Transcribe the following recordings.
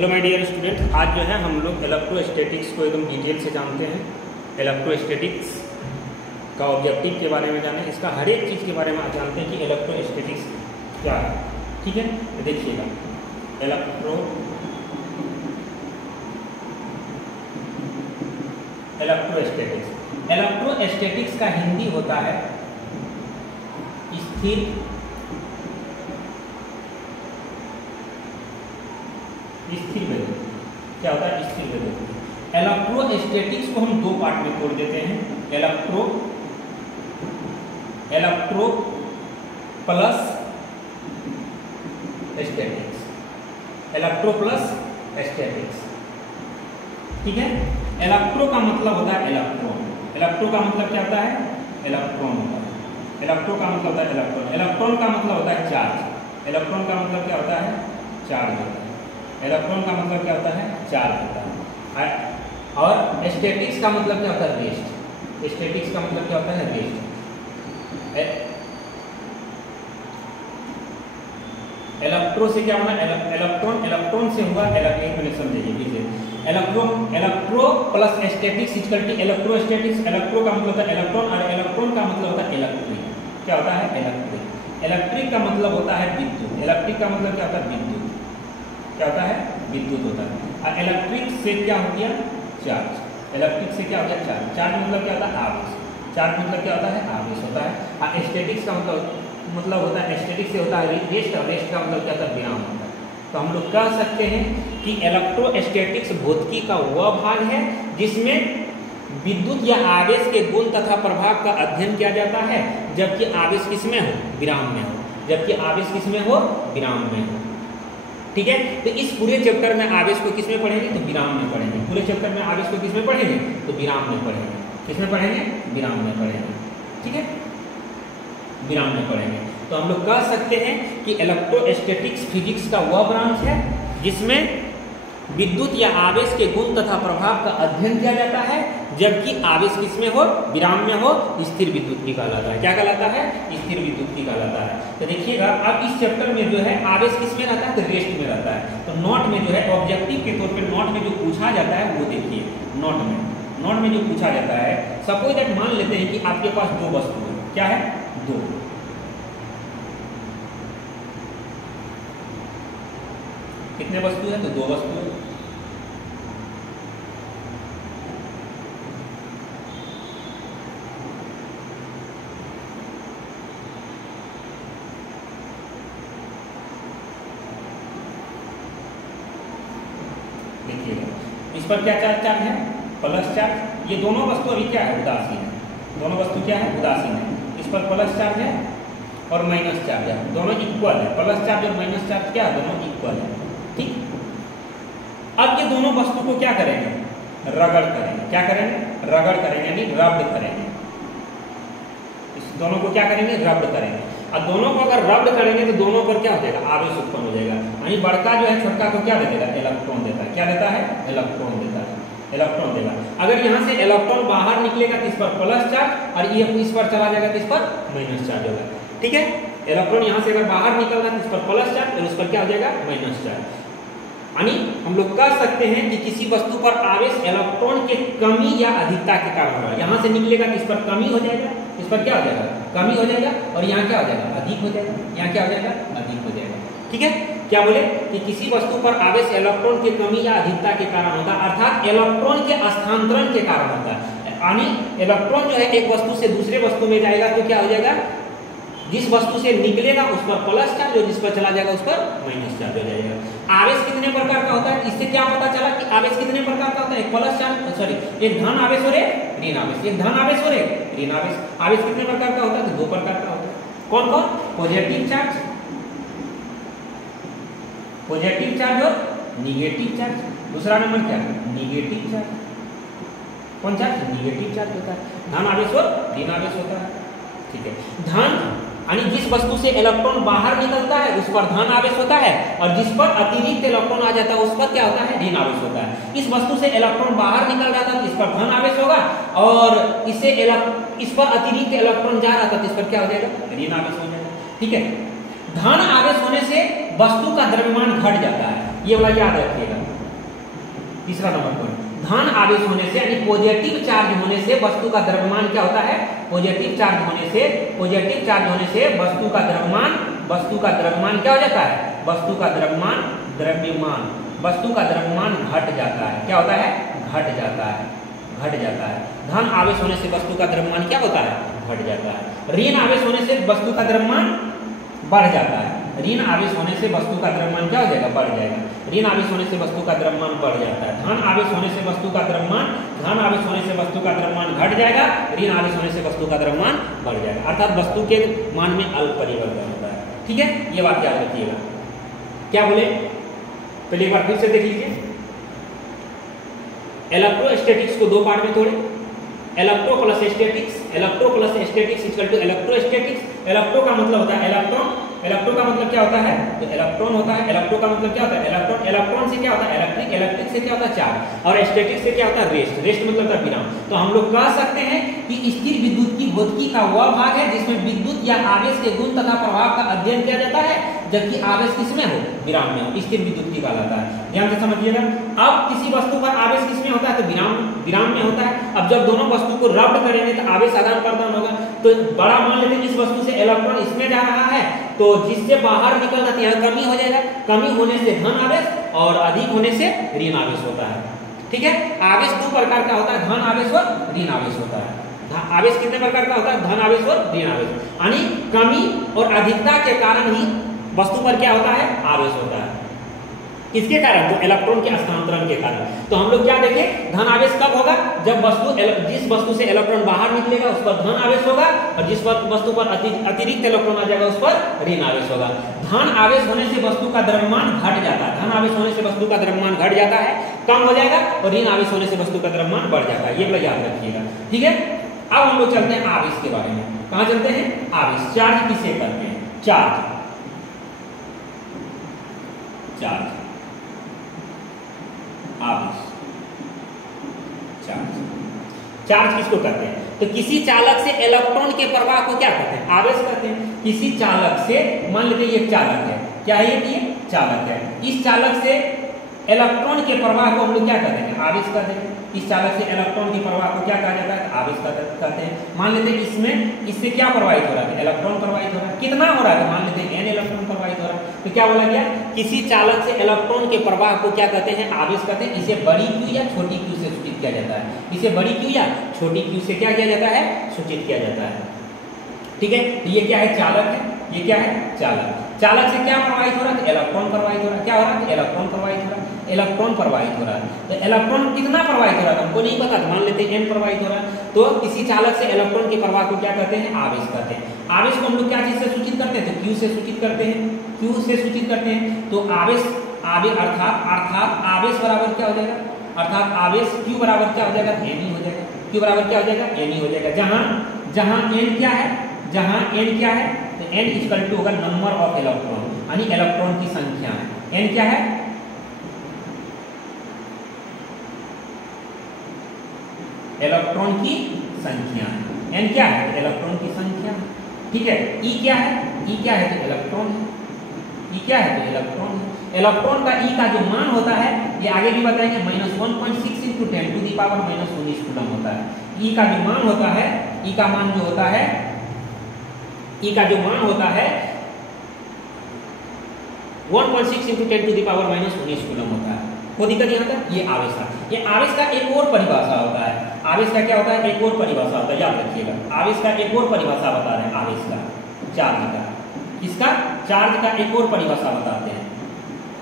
Hello my dear student, आज जो है हम लोग इलेक्ट्रोस्टैटिक्स को एकदम डिटेल से जानते हैं। इलेक्ट्रोस्टैटिक्स का ऑब्जेक्टिव के बारे में जाने, इसका हर एक चीज़ के बारे में जानते हैं कि इलेक्ट्रोस्टैटिक्स क्या है। ठीक है, तो देखिएगा इलेक्ट्रोस्टैटिक्स का हिंदी होता है स्थिर वेग। क्या होता है? स्थिर वेग। इलेक्ट्रोस्टैटिक्स को हम दो पार्ट में तोड़ देते हैं, electro plus statics, electro plus statics. ठीक है, इलेक्ट्रो का मतलब होता है इलेक्ट्रॉन। इलेक्ट्रो का मतलब क्या होता है? इलेक्ट्रॉन होता है। इलेक्ट्रो का मतलब होता है इलेक्ट्रॉन। इलेक्ट्रॉन का मतलब होता है चार्ज। इलेक्ट्रॉन का मतलब क्या होता है? चार्ज होता है। इलेक्ट्रॉन का मतलब क्या होता है? चार्ज होता है। और स्टैटिक्स का मतलब क्या होता है? रेस्ट। स्टैटिक्स का मतलब क्या होता है? रेस्ट। इलेक्ट्रो से क्या होना? इलेक्ट्रॉन से हुआ इलेक्ट्रिक। समझिए, electro plus statics equal to electrostatics. Electro का मतलब होता है इलेक्ट्रॉन और इलेक्ट्रॉन का मतलब होता है इलेक्ट्रिक। क्या होता है? इलेक्ट्रिक। इलेक्ट्रिक का मतलब होता है विद्युत। इलेक्ट्रिक का मतलब क्या होता है? विद्युत। क्या होता है? विद्युत होता है। और इलेक्ट्रिक से क्या हो गया? चार्ज। इलेक्ट्रिक से क्या हो गया? चार्ज। चार्ज मतलब क्या होता है? आवेश। चार्ज मतलब क्या होता है? आवेश होता है। और स्टैटिक्स का मतलब होता है, स्टैटिक्स से होता है रेस्ट, और रेस्ट का मतलब क्या होता है? विराम होता है। तो हम लोग कह सकते हैं कि इलेक्ट्रोस्टैटिक्स भौतिकी का वह भाग है जिसमें विद्युत या आवेश के गुण तथा प्रभाव का अध्ययन किया जाता है, जबकि आवेश किसमें हो? विराम में हो। जबकि आवेश किसमें हो? विराम में हो। ठीक है, तो इस पूरे चैप्टर में आवेश को किसमें पढ़ेंगे? तो विराम में पढ़ेंगे। पूरे चैप्टर में आवेश को किसमें पढ़ेंगे? तो विराम में पढ़ेंगे। किसमें पढ़ेंगे? विराम में पढ़ेंगे। ठीक है, विराम में पढ़ेंगे। तो हम लोग कह सकते हैं कि इलेक्ट्रोस्टैटिक्स फिजिक्स का वह ब्रांच है जिसमें विद्युत या आवेश के गुण तथा प्रभाव का अध्ययन किया जाता है, जबकि आवेश किसमें हो? विराम में हो। स्थिर विद्युत कहलाता है। क्या कहलाता है? स्थिर विद्युत कहलाता है। तो देखिएगा, अब इस चैप्टर में जो है आवेश किसमें रहता है? तो रेस्ट में रहता है। तो नोट में जो है ऑब्जेक्टिव के तौर पे नोट में जो पूछा जाता है वो देखिए। नोट में जो पूछा जाता है, सपोज दैट मान लेते हैं कि आपके पास दो वस्तु है। क्या है? दो। कितने वस्तु है? तो दो वस्तु है। देखिएगा, इस पर क्या चार्ज है? Plus charge. ये दोनों वस्तु अभी क्या है? उदासीन है। दोनों वस्तु क्या है? उदासीन है। इस पर प्लस चार्ज है और माइनस चार्ज है। दोनों इक्वल है। प्लस चार्ज और माइनस चार्ज क्या है? दोनों इक्वल है। ठीक, अब ये दोनों वस्तु को क्या करेंगे? रगड़ करेंगे। क्या करेंगे? रगड़ करेंगे, यानी रब्ड करेंगे। इस दोनों को क्या करेंगे? रब्ड करेंगे। और दोनों को अगर रब्ड करेंगे तो दोनों पर क्या हो जाएगा? आवेश उत्पन्न हो जाएगा। यानी बड़का जो है छोटका को क्या देगा? इलेक्ट्रॉन देता है। क्या देता है? इलेक्ट्रॉन देता है। इलेक्ट्रॉन देगा। अगर यहाँ से इलेक्ट्रॉन बाहर निकलेगा तो इस पर प्लस चार्ज, और ये इस पर चला जाएगा तो इस पर माइनस चार्ज होगा। ठीक है, इलेक्ट्रॉन यहाँ से अगर बाहर निकल रहा है तो इस पर प्लस चार्ज और उस पर क्या हो जाएगा? Minus charge. यानी हम लोग कह सकते हैं कि किसी वस्तु पर आवेश इलेक्ट्रॉन के कमी या अधिकता के कारण होगा। यहाँ से निकलेगा तो इस पर कमी हो जाएगा, इस पर क्या हो जाएगा? कमी हो जाएगा, और यहाँ क्या हो जाएगा? अधिक हो जाएगा। यहाँ क्या हो जाएगा? अधिक हो जाएगा। ठीक है, क्या बोले कि किसी वस्तु पर आवेश इलेक्ट्रॉन की कमी या अधिकता के कारण होता है, अर्थात इलेक्ट्रॉन के स्थानांतरण के कारण होता है। यानी इलेक्ट्रॉन जो है एक वस्तु से दूसरे वस्तु में जाएगा तो क्या हो जाएगा? जिस वस्तु से निकलेगा उस पर प्लस चार्ज, और जिस पर चला जाएगा उस पर माइनस चार्ज हो जाएगा। आवेश कितने प्रकार का होता है? इससे क्या पता चला कि आवेश कितने प्रकार का होता है? एक प्लस चार्ज, सॉरी, एक धन आवेश और एक ऋण आवेश। एक धन आवेश और एक ऋण आवेश। आवेश कितने प्रकार का होता है? तो दो प्रकार का होता है। कौन कौन? पॉजिटिव चार्ज और निगेटिव चार्ज। दूसरा नंबर क्या है? Negative charge. कौन चार्ज? निगेटिव चार्ज होता है। धन आवेश और ऋण आवेश होता है। ठीक है, धन यानी जिस वस्तु से इलेक्ट्रॉन बाहर निकलता है उस पर धन आवेश होता है, और जिस पर अतिरिक्त इलेक्ट्रॉन आ जाता है उस पर क्या होता है? ऋण आवेश होता है। इस वस्तु से इलेक्ट्रॉन बाहर निकल जाता है तो इस पर धन आवेश होगा, और इस पर अतिरिक्त इलेक्ट्रॉन जा रहा था तो इस पर क्या हो जाएगा? ऋण आवेश हो जाएगा। ठीक है, धन आवेश होने से वस्तु का द्रव्यमान घट जाता है। ये वाला याद रखिएगा, तीसरा नंबर पॉइंट, धन आवेश होने से यानी पॉजिटिव चार्ज होने से वस्तु का द्रव्यमान क्या होता है, पॉजिटिव चार्ज होने से वस्तु का द्रव्यमान क्या हो जाता है, वस्तु का द्रव्यमान घट जाता है। क्या होता है, घट जाता है। धन आवेश होने से वस्तु का द्रव्यमान क्या होता है, घट जाता है। ऋण आवेश होने से वस्तु का द्रव्यमान बढ़ जाता है। ऋण आवेश होने से वस्तु का द्रव्यमान क्या हो जाएगा, बढ़ जाएगा। ऋण आवेश होने से वस्तु का द्रव्यमान बढ़ जाता है। धन आवेश होने से वस्तु का द्रव्यमान घट जाएगा। ऋण आवेश होने से वस्तु का द्रव्यमान बढ़ जाएगा, अर्थात वस्तु के मान में अल्प परिवर्तन होता है। ठीक है, ये बात याद रखिएगा। क्या बोले, पहले एक बार फिर से देख लीजिए। इलेक्ट्रोस्टैटिक्स को दो पार्ट में तोड़े, electro plus statics equal to electrostatics. Electro का मतलब होता है इलेक्ट्रो का मतलब क्या होता है, तो इलेक्ट्रॉन होता है। इलेक्ट्रो का मतलब क्या होता है, इलेक्ट्रॉन से क्या होता है, इलेक्ट्रिक से क्या होता है, चार्ज, और स्टैटिक से क्या होता है, रेस्ट मतलब होता है विराम। तो हम लोग कह सकते हैं कि स्थिर विद्युत की भौतिकी का वह भाग है जिसमें विद्युत या आवेश के गुण तथा प्रभाव का अध्ययन किया जाता है, जबकि आवेश किसमें हो, विराम में हो, स्थिर विद्युत की कहलाता है। ध्यान से समझिएगा। अब किसी वस्तु पर आवेश किसमें होता है, तो विराम में होता है। अब जब दोनों वस्तु को रब्ड करेंगे तो आवेश आदान प्रदान होगा। तो बड़ा मान लेते हैं इस वस्तु से इलेक्ट्रॉन इसमें जा रहा है, तो जिससे बाहर निकल रहा है यहाँ कमी हो जाएगा। कमी होने से धन आवेश और अधिक होने से ऋण आवेश होता है। ठीक है, आवेश दो प्रकार का होता है, धन आवेश और ऋण आवेश होता है। आवेश कितने प्रकार का होता है, धन आवेश और ऋण आवेश, यानी कमी और अधिकता के कारण ही वस्तु पर क्या होता है, आवेश होता है। किसके कारण, तो इलेक्ट्रॉन के हस्तांतरण के कारण। तो हम लोग क्या देखें, धन आवेश कब होगा, जब जिस वस्तु से इलेक्ट्रॉन बाहर निकलेगा उस पर धन आवेश होगा, और जिस वस्तु पर अतिरिक्त इलेक्ट्रॉन आ जाएगा उस पर ऋण आवेश होगा। धन आवेश होने से वस्तु का द्रव्यमान घट जाता है, धन आवेश होने से वस्तु का द्रव्यमान घट जाता है, कम हो जाएगा, और ऋण आवेश होने से वस्तु का द्रव्यमान बढ़ जाता है। ये लोग याद रखिएगा। ठीक है, अब हम लोग चलते हैं आवेश के बारे में। कहां चलते हैं, आवेश। चार्ज किसे कहते हैं, चार्ज किसको कहते हैं, तो किसी चालक से इलेक्ट्रॉन के प्रवाह को क्या कहते हैं, आवेश कहते हैं। किसी चालक से, मान लेते हैं ये चालक है, क्या है ये चालक है, इस चालक से इलेक्ट्रॉन के प्रवाह को हम लोग क्या कहते हैं, आवेश कहते हैं। इस चालक से इलेक्ट्रॉन के प्रवाह को क्या कहा जाता है, आवेश कहते हैं। मान लेते हैं इससे क्या प्रवाहित हो रहा है, इलेक्ट्रॉन प्रवाहित हो रहा है। कितना हो रहा है, मान लेते हैं n इलेक्ट्रॉन प्रवाहित हो रहा है। तो क्या बोला गया, किसी चालक से इलेक्ट्रॉन के प्रवाह को क्या कहते हैं, आवेश कहते हैं। इसे बड़ी क्यू या छोटी क्यू से सूचित किया जाता है। इसे बड़ी क्यू या छोटी क्यू से क्या किया जाता है, सूचित किया जाता है। ठीक है, तो ये क्या है, चालक है। ये क्या है, चालक। चालक से क्या प्रवाहित हो रहा है, इलेक्ट्रॉन प्रवाहित हो रहा है। क्या हो रहा है, इलेक्ट्रॉन प्रवाहित हो रहा है। इलेक्ट्रॉन प्रवाहित हो रहा है, तो इलेक्ट्रॉन कितना प्रवाहित हो रहा है हमको नहीं पता, तो मान लेते हैं n प्रवाहित हो रहा है। तो किसी चालक से इलेक्ट्रॉन के प्रवाह को क्या कहते हैं, आवेश कहते हैं। आवेश को हम लोग क्या चीज से सूचित करते हैं, तो q से सूचित करते हैं, q से सूचित करते हैं। तो आवेश अर्थात आवेश बराबर क्या हो जाएगा, अर्थात आवेश q बराबर क्या हो जाएगा, n ही हो जाएगा। q बराबर क्या हो जाएगा, n ही हो जाएगा। जहां n क्या है, तो n इक्वल टू होगा नंबर ऑफ इलेक्ट्रॉन, यानी इलेक्ट्रॉन की संख्या है। n क्या है, इलेक्ट्रॉन की संख्या। n क्या है, तो इलेक्ट्रॉन की संख्या। ठीक है, e क्या है, तो इलेक्ट्रॉन है। e क्या है, तो इलेक्ट्रॉन है। इलेक्ट्रॉन का e का जो मान होता है, ये आगे भी बताएंगे, -1.6 × 10⁻⁻19 कूलम होता है। e का जो मान होता है, e का मान जो होता है 1.6 × 10⁻⁻19 कूलम होता है। कोई दिक्कत यहाँ तक, ये आवेश का। ये आवेश का एक और परिभाषा होता है। आवेश का क्या होता है, एक और परिभाषा होता है, याद रखिएगा। आवेश का एक और परिभाषा बता रहे हैं, आवेश का, चार्ज का। इसका चार्ज का एक और परिभाषा बताते हैं,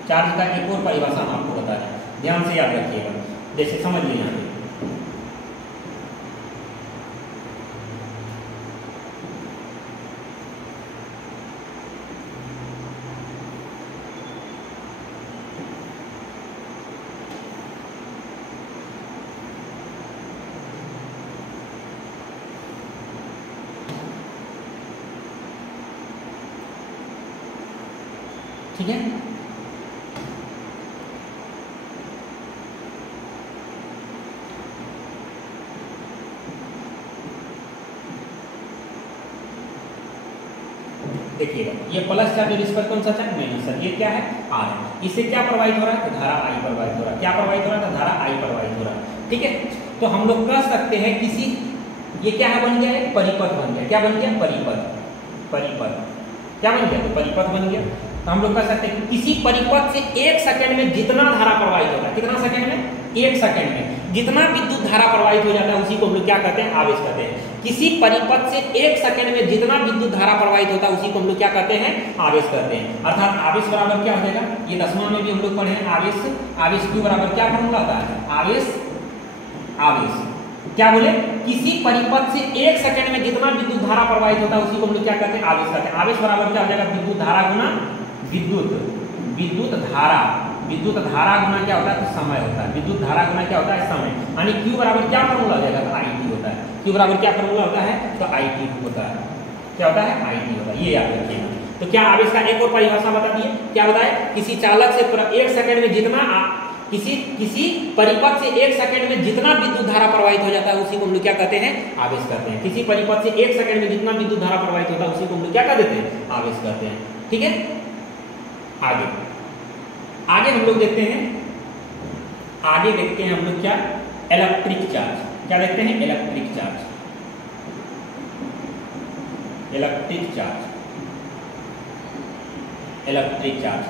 चार्ज का एक और परिभाषा हम आपको बता रहे हैं, ध्यान से याद रखिएगा। जैसे समझिए यहाँ पे, ठीक है। देखिएगा ये प्लस चार्ज और इस पर कौन सा चार्ज माइनस चार्ज, ये क्या है आर है। इससे क्या प्रवाहित हो रहा है, तो धारा आई प्रवाहित हो रहा है। क्या प्रवाहित हो रहा है, तो धारा आई प्रवाहित हो रहा है। ठीक है, तो हम लोग कह सकते हैं किसी, ये क्या है बन गया, एक परिपथ बन गया। क्या बन गया, परिपथ। परिपथ क्या बन गया, तो परिपथ बन गया। तो हम लोग कह सकते हैं कि किसी परिपथ से 1 सेकंड में जितना धारा प्रवाहित होता है, कितना सेकंड में, 1 सेकंड में जितना विद्युत धारा प्रवाहित हो जाता है उसी को हम लोग क्या कहते हैं, आवेश कहते हैं। किसी परिपथ से 1 सेकंड में जितना विद्युत धारा प्रवाहित होता है उसी को हम लोग क्या कहते हैं, आवेश कहते हैं। अर्थात आवेश बराबर क्या हो जाएगा, ये 10वां में भी हम लोग पढ़े हैं, आवेश। आवेश क्यू बराबर क्या फॉर्मूला होता है, आवेश। आवेश क्या बोले, किसी परिपथ से 1 सेकंड में जितना विद्युत धारा प्रवाहित होता है उसी को हम लोग क्या कहते हैं, आवेश कहते हैं। आवेश बराबर क्या हो जाएगा, विद्युत धारा गुना विद्युत धारा। विद्युत धारा गुना क्या होता है, तो समय होता है। विद्युत धारा गुना क्या होता है, समय। यानी Q बराबर क्या फॉर्मूला हो जाएगा, तो IT होता है। Q बराबर क्या फॉर्मूला होता है, तो IT होता है। क्या होता है, IT होता है। ये याद रखिएगा। तो क्या आवेश का एक और परिभाषा बता दिए, क्या बताए, किसी चालक से 1 सेकंड में जितना किसी परिपथ से 1 सेकंड में जितना विद्युत धारा प्रवाहित हो जाता है उसी को हम लोग क्या कहते हैं, आवेश कहते हैं। किसी परिपथ से 1 सेकंड में जितना विद्युत धारा प्रवाहित होता है उसी को हम लोग क्या कर देते हैं, आवेश कहते हैं। ठीक है, आगे हम लोग देखते हैं, आगे देखते हैं हम लोग क्या, इलेक्ट्रिक चार्ज। क्या देखते हैं, electric charge. Electric charge, electric charge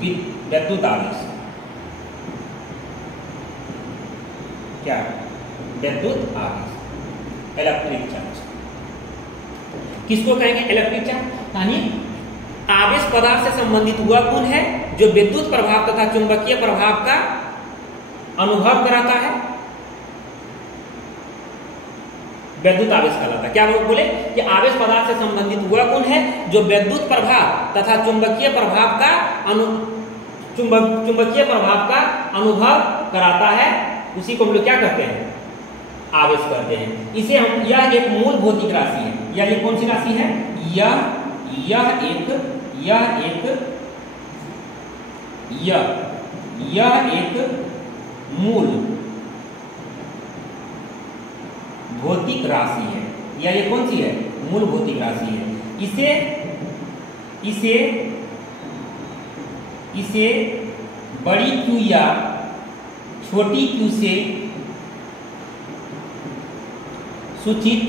विद्युत आवेश। क्या, विद्युत आवेश, इलेक्ट्रिक चार्ज। किसको कहेंगे, इलेक्ट्रिक चार्ज। यानी आवेश पदार्थ से संबंधित वह गुण है जो विद्युत प्रभाव तथा चुंबकीय प्रभाव का अनुभव कराता है, विद्युत आवेश कहलाता है। क्या बोले कि आवेश पदार्थ से संबंधित वह गुण है जो विद्युत प्रभाव तथा चुंबकीय प्रभाव का चुंबकीय प्रभाव का अनुभव कराता है, उसी को हम लोग क्या कहते हैं, आवेश कहते हैं। इसे हम, यह एक मूल भौतिक राशि है। यह कौन सी राशि है, यह एक मूल भौतिक राशि है। या ये कौन सी है, मूल भौतिक राशि है। इसे बड़ी क्यू या छोटी क्यू से सूचित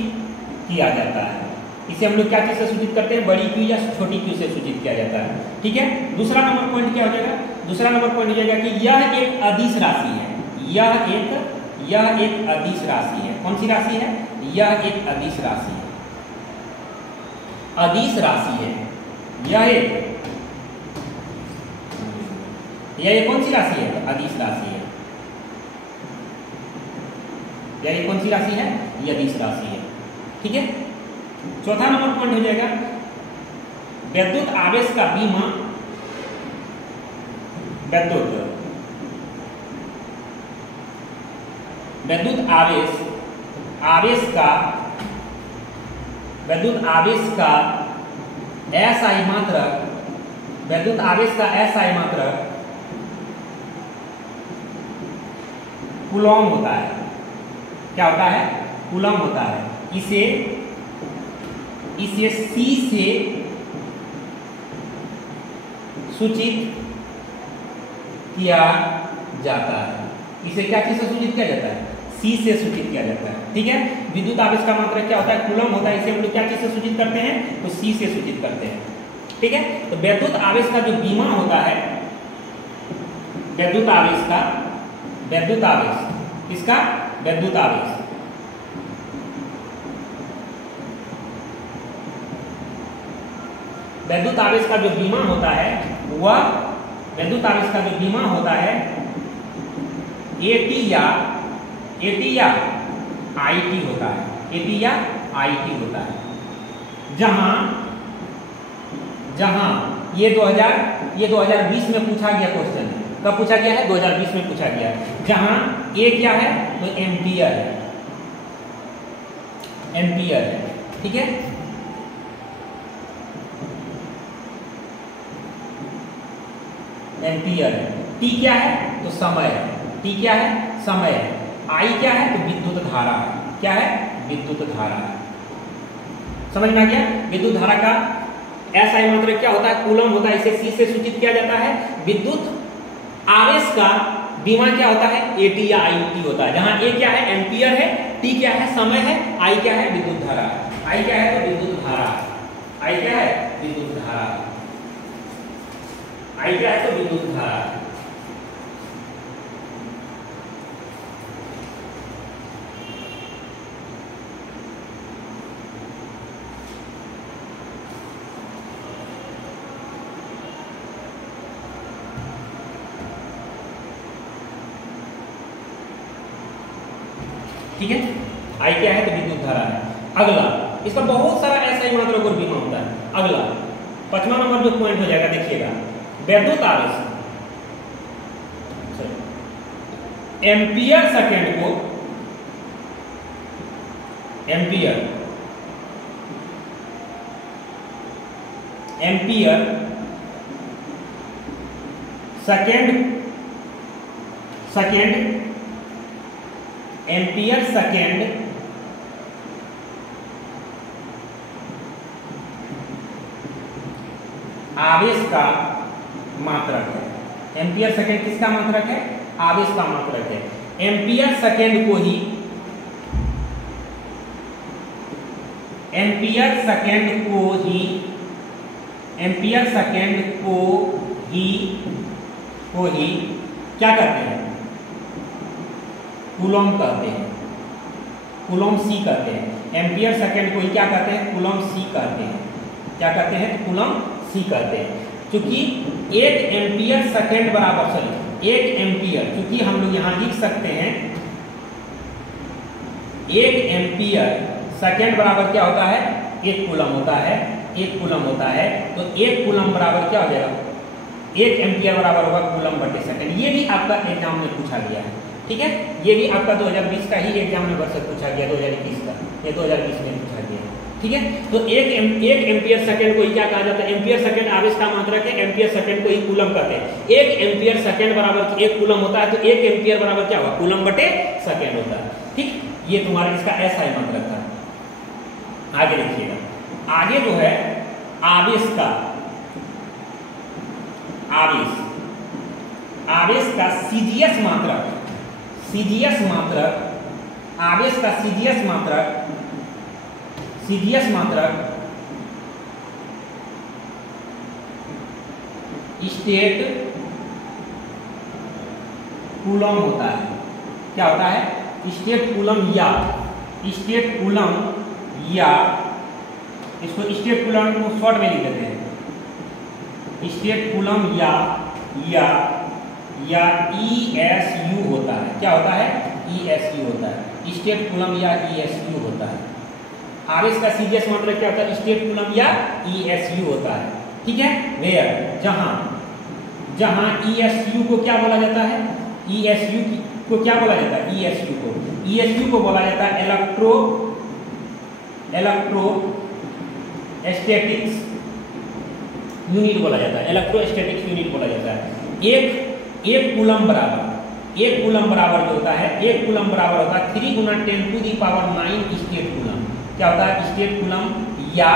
किया जाता है। इसे हम लोग क्या चीज से सूचित करते हैं, बड़ी क्यू या छोटी क्यू से सूचित किया जाता है। ठीक है, दूसरा नंबर पॉइंट क्या हो जाएगा, दूसरा नंबर पॉइंट हो जाएगा कि यह एक अदिश राशि है। यह एक अदिश राशि है। कौन सी राशि है, यह एक अदिश राशि है। अदिश राशि है यह कौन सी राशि है, अदिश राशि है। यह कौन सी राशि है, यह अदिश राशि है। ठीक है, चौथा नंबर पॉइंट हो जाएगा विद्युत आवेश का बीमा। विद्युत आवेश का एसआई मात्रक, विद्युत आवेश का एसआई मात्रक कूलॉम होता है। क्या होता है, कूलॉम होता है। इसे C से सूचित किया जाता है। इसे क्या चीज से सूचित किया जाता है, C से सूचित किया जाता है। ठीक है, विद्युत आवेश का मात्रक क्या होता है, कूलॉम होता है। इसे हम लोग क्या चीज से सूचित करते हैं, तो C से सूचित करते हैं। ठीक है, तो विद्युत आवेश का जो बीमा होता है, विद्युत आवेश किसका, विद्युत आवेश विद्युत आवेश का जो बीमा होता है वह, विद्युत आवेश का जो बीमा होता है AT या IT होता है। AT या IT होता है। जहां ये 2020 में पूछा गया क्वेश्चन है। कब पूछा गया है, 2020 में पूछा गया है। जहां A क्या है, तो एम्पियर है, एम्पियर है। ठीक है, एम्पियर है। T क्या है, तो समय है। T क्या है, समय है। I क्या है, तो विद्युत धारा है। क्या है, विद्युत धारा है। समझ में आ गया, विद्युत धारा का SI मात्रक क्या होता है? कूलम होता है। इसे C से सूचित किया जाता है। विद्युत आवेश का विमा क्या होता है? AT या IT होता है, जहां A क्या है? एम्पियर है, T क्या है? समय है, I क्या है? विद्युत धारा। I क्या है? तो विद्युत धारा। I क्या है? विद्युत धारा। I क्या है? तो विद्युत धारा। ठीक है, I क्या है? तो विद्युत धारा है। अगला, इसका बहुत सारा SI मात्रक और विमा होता है। अगला 5वां नंबर जो पॉइंट हो जाएगा, देखिएगा, वैद्युत आवेश एम्पियर सेकेंड को एम्पियर सेकेंड आवेश का मात्रक है। एम्पियर सेकेंड किसका मात्रक है? आवेश का मात्रक है। एम्पियर सेकेंड को ही क्या कहते हैं? कूलम कहते हैं। कूलम C कहते हैं। एम्पियर सेकेंड को ही क्या कहते हैं? कूलम C कहते हैं। क्या कहते हैं? कूलम C कहते हैं। क्योंकि 1 एम्पियर सेकेंड बराबर, चलिए 1 एम्पियर, क्योंकि हम लोग यहां लिख सकते हैं 1 एम्पियर सेकेंड बराबर क्या होता है? 1 कूलम होता है। 1 कूलम होता है, तो 1 कूलम बराबर क्या हो जाएगा? 1 एम्पियर बराबर होगा कूलम बटे सेकेंड। ये भी आपका एग्जाम में पूछा गया है। ठीक है, ये भी आपका 2020 का ही एग्जाम में वर्ष पूछा गया, 2021 का, ये 2020 में पूछा गया। ठीक है, तो 1 एम्पियर सेकेंड को ही क्या कहा जाता है? एम्पियर सेकेंड आवेश का मात्रक है। एम्पियर सेकेंड को ही कूलम कहते हैं। 1 एम्पियर सेकेंड बराबर 1 कूलम होता है, तो 1 एम्पियर बराबर क्या होगा? कूलम बटे सेकेंड होता है। ठीक, ये तुम्हारा इसका SI मात्रक था। आगे देखिएगा, आगे जो है आवेश का CGS मात्रक, आवेश का CGS मात्रक स्टेट कूलम होता है। क्या होता है? स्टेट कूलम या इसको स्टेट कूलम को शॉर्ट में लिख देते हैं। स्टेट कूलम या ESU होता है। क्या होता है? ESU होता है। स्टेट कूलम या ESU होता है। आवेश का CGS मात्रक क्या होता है? स्टेट कूलम या ESU होता है। ठीक है, वेयर, जहां ESU को क्या बोला जाता है? ESU को क्या बोला जाता है? ESU को बोला जाता है इलेक्ट्रोस्टैटिक्स यूनिट बोला जाता है। इलेक्ट्रोस्टैटिक्स यूनिट बोला जाता है। एक कूलम बराबर जो होता है, 1 कूलम बराबर होता है 3 × 10⁹ स्टेट कूलम। क्या होता है? स्टेट कूलम या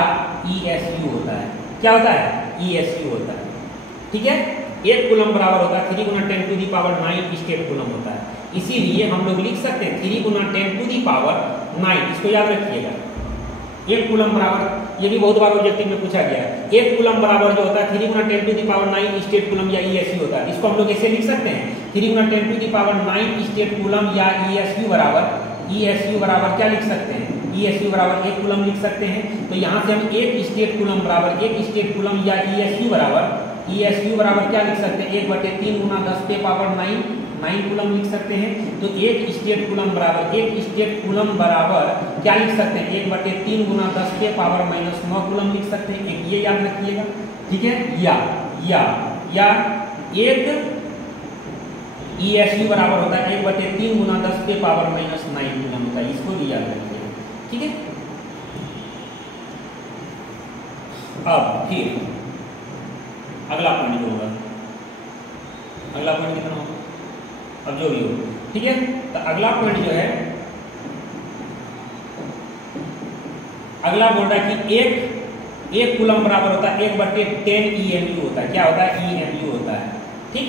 ESU होता है। क्या होता है? ESU होता है। ठीक है, 1 कूलम बराबर होता है 3 × 10⁹ स्टेट कूलम होता है। इसीलिए हम लोग लिख सकते हैं 3 × 10⁹, इसको याद रखिएगा। 1 कूलम बराबर, ये भी बहुत बार ऑब्जेक्टिव में पूछा गया है। 1 कूलम बराबर जो होता है 3 × 10⁹ स्टेट कूलम या ESU होता है। इसको हम लोग ऐसे लिख सकते हैं 3 × 10⁹ स्टेट कूलम या ESU बराबर क्या लिख सकते हैं? ESU बराबर 1 कूलम लिख सकते हैं। तो यहाँ से हम 1 स्टेट कूलम बराबर 1 स्टेट कूलम या ESU बराबर क्या लिख सकते हैं? 1/3 × 10⁹ 9 कूलम लिख सकते हैं। तो 1 स्टेट कूलम बराबर क्या लिख सकते हैं? 1/3 × 10⁻⁻9 कूलम लिख सकते हैं। एक ये याद रखिएगा। ठीक है, या 1 ESU बराबर होता है 1/3 × 10⁻⁻9 कूलम होता है। इसको भी याद रखिएगा। ठीक है, अब फिर अगला पॉइंट जो होगा, अगला पॉइंट कितना होगा? अब जो भी हो, ठीक है, तो अगला पॉइंट जो है, अगला बोल रहा है कि 1 कूलम बराबर होता है 1/10 EMU होता है। क्या होता है? EMU होता है। ठीक,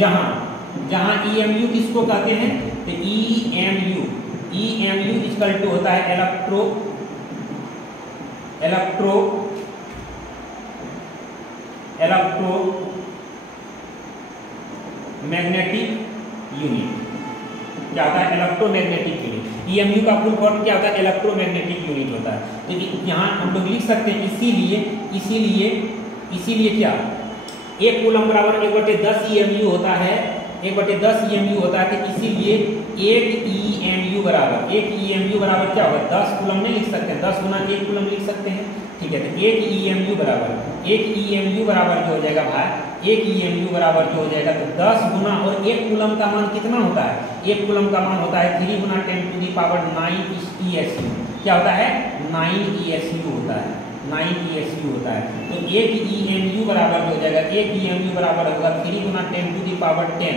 जहां EMU किसको कहते हैं? तो EMU इक्वल टू होता है इलेक्ट्रो मैग्नेटिक यूनिट। क्या होता है? Electromagnetic unit. EMU का फुल फॉर्म क्या होता है? इलेक्ट्रोमैग्नेटिक यूनिट होता है। तो यहाँ हम लोग लिख सकते हैं इसीलिए क्या 1 कूलम बराबर 1/10 EMU होता है। 1/10 EMU होता है, तो इसीलिए 1 EMU बराबर क्या होगा? 10 कूलम नहीं लिख सकते हैं, 10 गुना 1 कूलम लिख सकते हैं। ठीक है, तो 1 EMU बराबर जो हो जाएगा भाई, 1 EMU बराबर जो हो जाएगा तो 10 गुना, और 1 कूलम का मान कितना होता है? 1 कूलम का मान होता है 3 गुना 10⁹ ESU। क्या होता है? 9 ESU होता है। 9 ESU होता है। तो 1 EMU बराबर हो जाएगा, 1 EMU बराबर होगा 3 गुना 10⁻10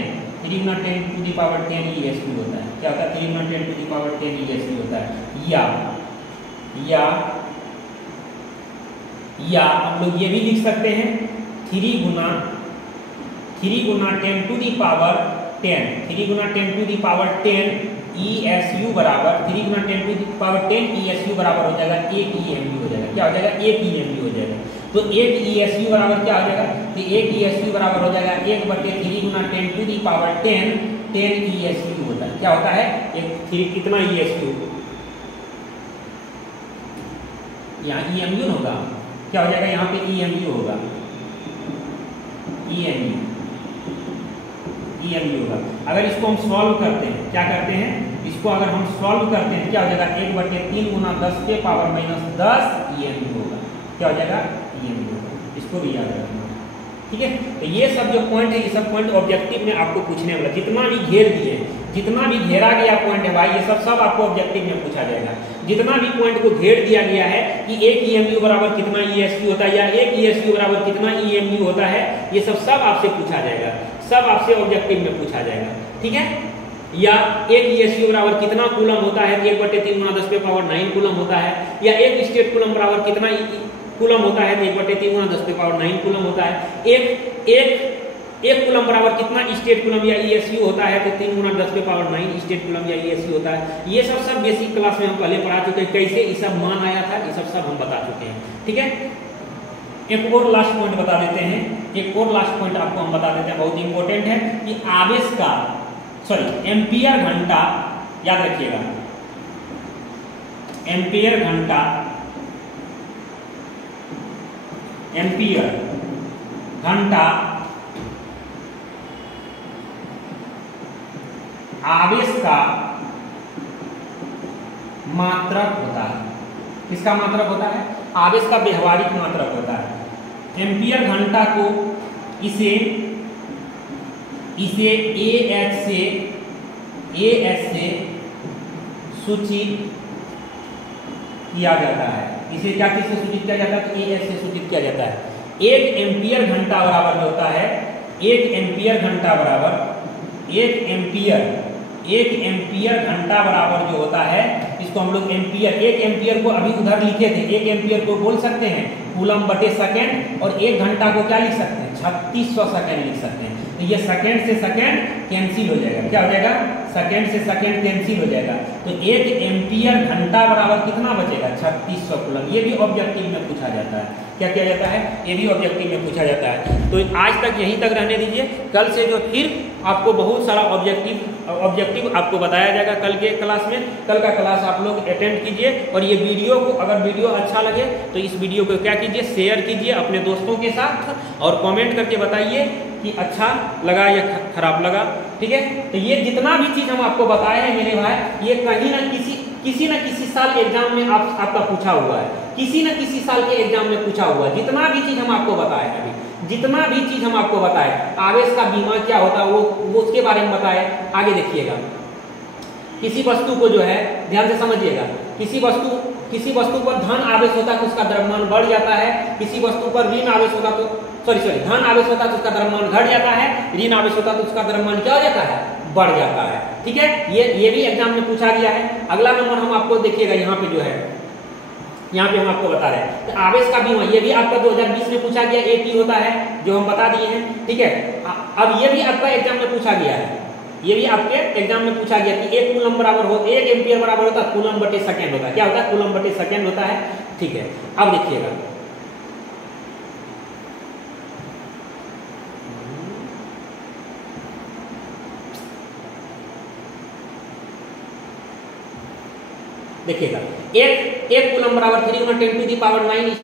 ESU होता है। क्या होता है? 3 गुना 10⁻10 ESU होता है। या हम लोग ये भी लिख सकते हैं 3 गुना 10⁻10 ESU बराबर 3 गुना 10⁻10 ESU बराबर हो जाएगा 1 EMU हो जाएगा। क्या हो जाएगा? 1 EMU हो जाएगा। तो 1 ESU बराबर क्या हो जाएगा? तो 1 ESU बराबर हो जाएगा 1/3 गुना 10⁻10 ESU होता है। क्या होता है? कितना ESU? यहाँ EMU होगा। क्या हो जाएगा? यहाँ पे EMU होगा। EMU होगा। अगर इसको हम सॉल्व करते हैं, क्या करते हैं? इसको अगर हम सॉल्व करते हैं क्या हो जाएगा? 1/3 गुना 10⁻−10 EMU होगा। क्या हो जाएगा? EMU होगा। इसको भी याद रखना। ठीक है, तो ये सब जो पॉइंट है, ये सब पॉइंट ऑब्जेक्टिव में आपको पूछने वाला। जितना भी घेर दिए, जितना भी घेरा गया पॉइंट है भाई, ये सब आपको ऑब्जेक्टिव में पूछा जाएगा। जितना भी पॉइंट को घेर दिया गया है कि 1 EMU बराबर कितना ESU होता है, या 1 ESU बराबर कितना EMU होता है, ये सब आपसे पूछा जाएगा। सब आपसे ऑब्जेक्टिव में पूछा जाएगा। ठीक है, या 1 ESU बराबर कितना कूलम होता है? 1/3 गुना 10⁻9 कूलम होता है। या 1 स्टेट कूलम बराबर कितना कूलम होता है? 1/3 गुना 10⁻9 कूलम होता है। एक कूलम बराबर कितना स्टेट कूलम या ESU होता है? तो 3 गुना 10⁻9 स्टेट कूलम या ESU होता है। ये सब बेसिक क्लास में हम पहले पढ़ा चुके हैं, कैसे ये सब मान आया था, ये सब हम बता चुके हैं। ठीक है, एक और लास्ट पॉइंट बता देते हैं। एक और लास्ट पॉइंट आपको हम बता देते हैं, बहुत इंपॉर्टेंट है कि आवेश का एम्पियर घंटा, याद रखिएगा, एम्पियर घंटा आवेश का मात्रक होता है। किसका मात्रक होता है? आवेश का व्यवहारिक मात्रक होता है। एम्पियर घंटा को इसे AH से सूचित किया जाता है। इसे क्या किससे सूचित किया जाता है? तो AH से सूचित किया जाता है। 1 एम्पियर घंटा बराबर होता है 1 एम्पियर घंटा बराबर 1 एम्पियर घंटा बराबर जो होता है, इसको हम लोग एम्पियर, 1 एम्पियर को अभी उधर लिखे थे, 1 एम्पियर को बोल सकते हैं कूलम बटे सेकेंड, और 1 घंटा को क्या लिख सकते हैं? 3600 सेकेंड लिख सकते हैं। तो ये सेकेंड से सेकेंड कैंसिल हो जाएगा। क्या हो जाएगा? सेकेंड से सेकेंड कैंसिल हो जाएगा। तो 1 एम्पियर घंटा बराबर कितना बचेगा? 3600 कूलम। ये भी ऑब्जेक्टिव में पूछा जाता है। क्या किया जाता है? ये भी ऑब्जेक्टिव में पूछा जाता है। तो आज तक यहीं तक रहने दीजिए। कल से जो फिर आपको बहुत सारा ऑब्जेक्टिव आपको बताया जाएगा कल के क्लास में। कल का क्लास आप लोग अटेंड कीजिए, और ये वीडियो को, अगर वीडियो अच्छा लगे तो इस वीडियो को क्या कीजिए? शेयर कीजिए अपने दोस्तों के साथ, और कमेंट करके बताइए कि अच्छा लगा या खराब लगा। ठीक है, तो ये जितना भी चीज़ हम आपको बताए हैं मेरे भाई, ये कहीं ना किसी न किसी साल एग्जाम में आपका पूछा हुआ है, किसी न किसी साल के एग्जाम में पूछा हुआ है। जितना भी चीज़ हम आपको बताए अभी, जितना भी चीज़ हम आपको बताए, आवेश का बीमा क्या होता है वो उसके बारे में बताए। आगे देखिएगा, किसी वस्तु को जो है ध्यान से समझिएगा, किसी वस्तु पर धन आवेश होता है तो उसका द्रव्यमान बढ़ जाता है, किसी वस्तु पर ऋण आवेश होता तो धन आवेश होता है तो उसका द्रव्यमान घट जाता है, ऋण आवेश होता है तो उसका द्रव्यमान क्या हो जाता है? बढ़ जाता है। ठीक है, ये भी एग्जाम में पूछा गया है। अगला नंबर हम आपको देखिएगा, यहाँ पे जो है यहाँ पे हम आपको बता रहे हैं। तो आवेश का विभव ये भी आपका 2020 में पूछा गया, AT होता है जो हम बता दिए हैं, ठीक है। अब ये भी आपका एग्जाम में पूछा गया है, ये भी आपके एग्जाम में पूछा गया कि 1 कूलम बराबर हो 1 एम्पियर बराबर होता है कूलम बटे सेकंड होता है। क्या होता है? कूलम बटे सेकंड होता है, ठीक है। अब देखिएगा देखिएगा एक कूलम बराबर 3 × 10⁻⁹